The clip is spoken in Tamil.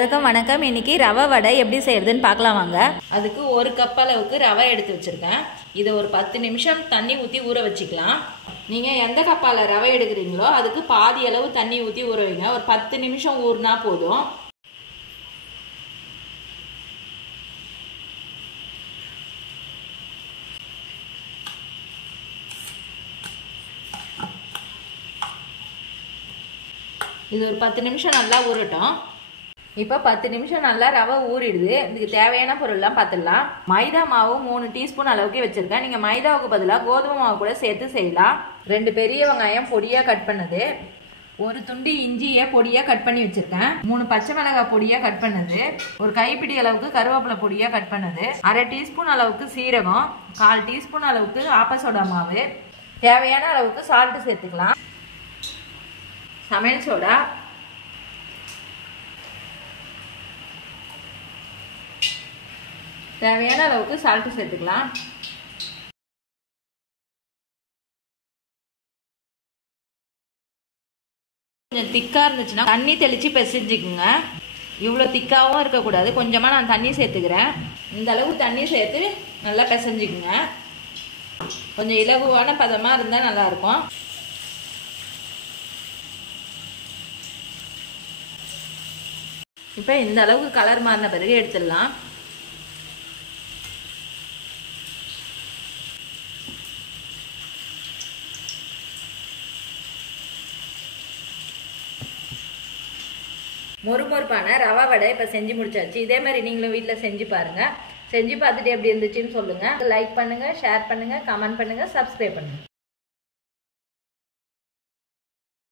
வணக்கம். இன்னைக்கு ரவை வடை எப்படி செய்யறதுன்னு பார்க்கலாம் வாங்க. அதுக்கு 1 கப் அளவுக்கு ரவை எடுத்து வச்சிருக்கேன். இதை ஒரு 10 நிமிஷம் தண்ணி ஊற்றி ஊற வச்சுக்கலாம். நீங்கள் எந்த கப்பால் ரவை எடுக்கிறீங்களோ அதுக்கு பாதி அளவு தண்ணி ஊற்றி ஊற வைங்க. ஒரு 10 நிமிஷம் ஊறினா போதும். இது ஒரு 10 நிமிஷம் நல்லா ஊறட்டும். இப்போ 10 நிமிஷம் நல்லா ரவை ஊறிடுது. இதுக்கு தேவையான பொருள்லாம் பார்த்துடலாம். மைதா மாவு 3 டீஸ்பூன் அளவுக்கு வச்சிருக்கேன். நீங்கள் மைதாவுக்கு பதிலாக கோதுமை மாவு கூட சேர்த்து செய்யலாம். 2 பெரிய வெங்காயம் பொடியாக கட் பண்ணது, 1 துண்டு இஞ்சியை பொடியாக கட் பண்ணி வச்சிருக்கேன், 3 பச்சை மிளகாய் பொடியாக கட் பண்ணது, ஒரு கைப்பிடி அளவுக்கு கருவேப்பிலை பொடியாக கட் பண்ணது, 1/2 டீஸ்பூன் அளவுக்கு சீரகம், 1/4 டீஸ்பூன் அளவுக்கு ஆப்பசோடா மாவு, தேவையான அளவுக்கு சால்ட்டு சேர்த்துக்கலாம், சமையல் சோடா, தேவையான அளவுக்கு சால்ட்டு சேர்த்துக்கலாம். கொஞ்சம் திக்கா இருந்துச்சுன்னா தண்ணி தெளிச்சு பிசைஞ்சுக்குங்க. இவ்வளோ திக்காவும் இருக்கக்கூடாது. கொஞ்சமாக நான் தண்ணி சேர்த்துக்கிறேன். இந்த அளவு தண்ணி சேர்த்து நல்லா பிசைஞ்சுக்குங்க. கொஞ்சம் இலகுவான பதமாக இருந்தால் நல்லாயிருக்கும். இப்போ இந்த அளவுக்கு கலர் மாறின பிறகு எடுத்துடலாம். மொறுமொறுப்பான ரவா வடை இப்போ செஞ்சு முடிச்சாச்சு. இதே மாதிரி நீங்களும் வீட்டில் செஞ்சு பாருங்கள். செஞ்சு பார்த்துட்டு எப்படி இருந்துச்சுன்னு சொல்லுங்கள். லைக் பண்ணுங்கள், ஷேர் பண்ணுங்கள், கமெண்ட் பண்ணுங்கள், சப்ஸ்கிரைப் பண்ணுங்கள்.